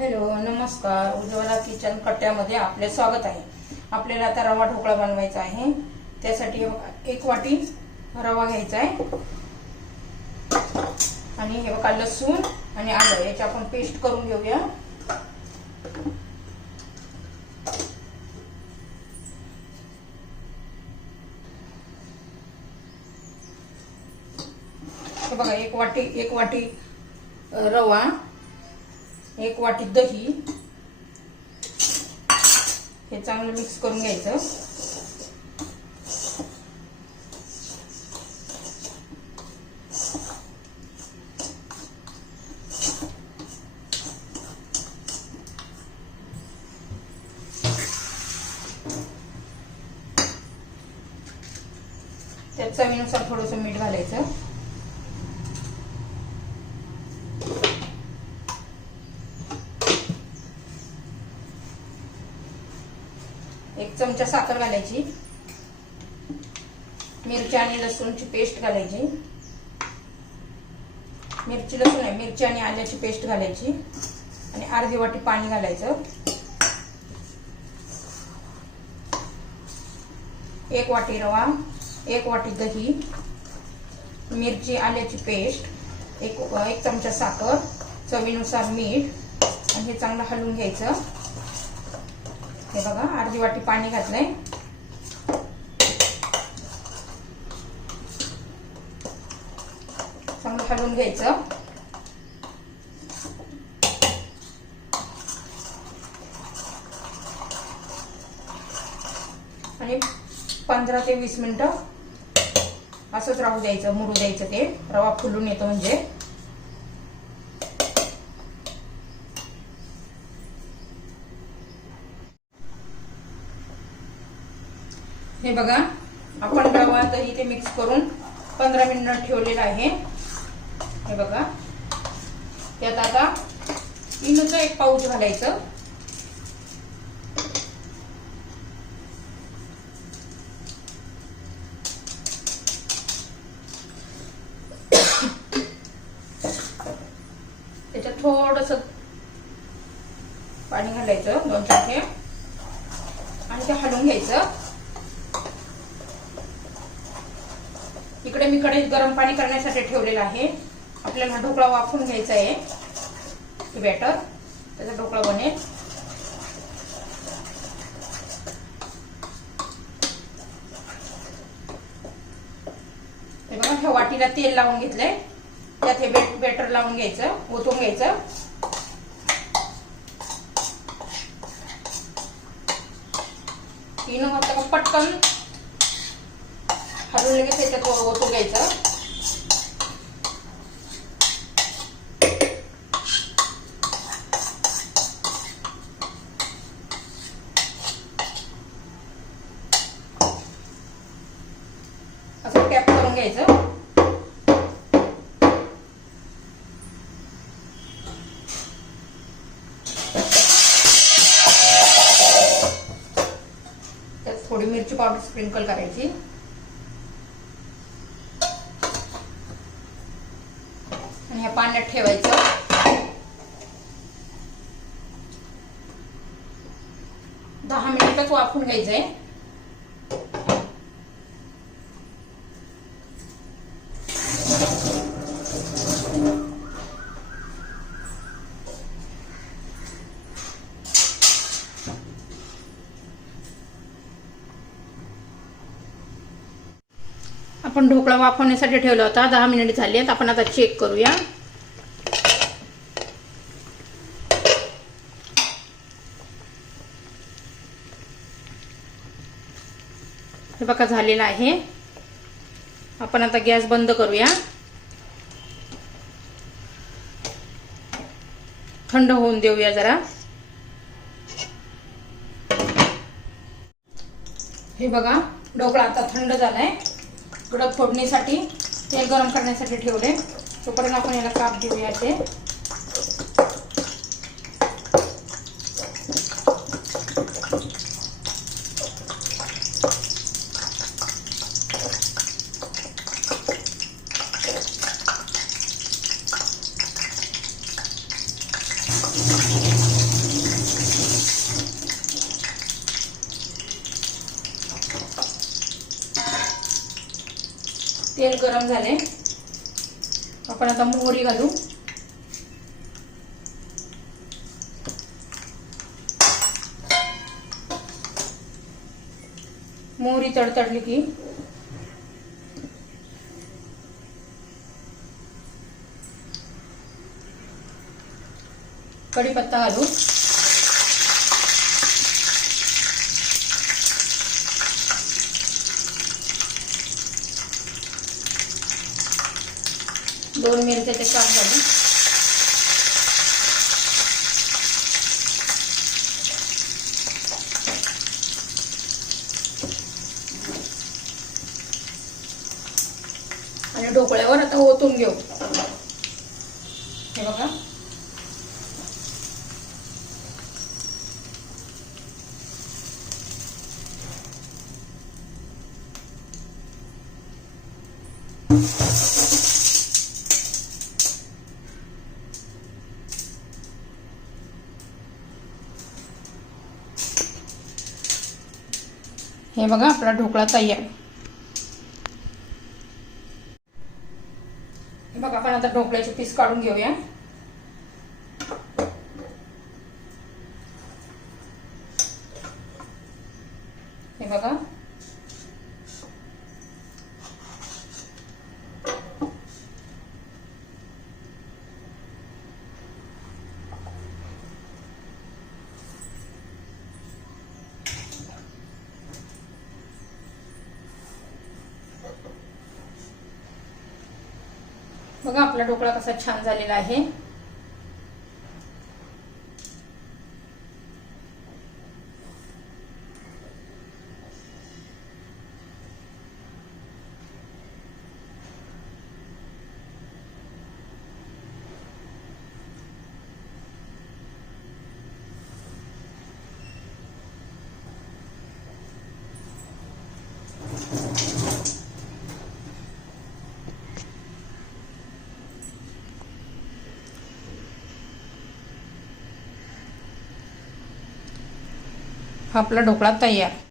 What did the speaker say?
Hello नमस्कार. Ujjwala kitchen कट्ट्यामध्ये आपले स्वागत आहे. आपल्याला आता रवा ढोकळा बनवायचा आहे. त्यासाठी एक वाटी रवा घ्यायचा आहे. आणि हे बघा लसूण आणि आलं. याची आपण पेस्ट करून घेऊया. हे बघा एक वाटी एक वाटी रवा. एक वाटी दही. हे चांगलं मिक्स करून घ्यायचं. त्यात चवीनुसार थोडंसं मीठ घालायचं. एक चमचा साखर घालायची. मिरची आणि लसूणची पेस्ट घालायची. मिरची लसूण आहे मिरची आणि आल्याची पेस्ट घालायची. आणि अर्धी वाटी पाणी घालायचं. एक वाटी रवा एक वाटी दही मिरची आल्याची पेस्ट एक एक चमचा साखर चवीनुसार मीठ आणि हे चांगलं हलवून घ्यायचं. हे बघा अर्धी वाटी पाणी घातलंय. चांगलं हलवून घ्यायचं. आणि पंधरा ते वीस मिनिट असंच राहू द्यायचं मुरू द्यायचं ते. रवा फुलून येतो म्हणजे. हे बघा आपण रवा दही ते मिक्स करून पंधरा मिनिट ठेवलेलं आहे. हे बघा. त्यात आता इनोचं एक पाऊच घालायचं. त्याच्यात थोडस पाणी घालायचं दोन चार आणि ते हलवून घ्यायचं. इकडे मी कढईत गरम पाणी करण्यासाठी ठेवलेलं आहे. आपल्याला हा ढोकळा वाफून घ्यायचा आहे. हे बॅटर त्याचा ढोकळा बनेल. हे बघा ह्या वाटीला तेल लावून घेतलंय. त्यात हे बॅटर लावून घ्यायचं ओतून घ्यायचं. तीन वाजता पटकन हलवून लगेच त्याच्यात ओतून घ्यायचं असं टॅप करून घ्यायचं. त्यात थोडी मिरची पावडर स्प्रिंकल करायची. आणि ह्या पाण्यात ठेवायचं. दहा मिनिटात वाफून घ्यायचंय. आपण ढोकळा वाफवण्यासाठी ठेवला होता. दहा मिनिट झाली आहेत. आपण आता चेक करूया. हे बघा झालेलं आहे. आपण आता गॅस बंद करूया. थंड होऊन देऊया जरा. हे बघा ढोकळा आता थंड झालाय. कडक फोडणीसाठी तेल गरम करण्यासाठी ठेवले. तोपर्यंत आपण याला काप देऊया ते तेल गरम झाले आपण आता मोहरी घालू. मोहरी तडतडली की. कढीपत्ता घालू. दोन मिरच्याचे काप झाले आणि ढोकळ्यावर आता ओतून घेऊ. हे बघा. हे बघा आपला ढोकळा तयार. बघा आपण आता ढोकळ्याचे पीस काढून घेऊया हे बघा बघा आपला ढोकळा कसा छान झालेला आहे. आपला ढोकळा तयार.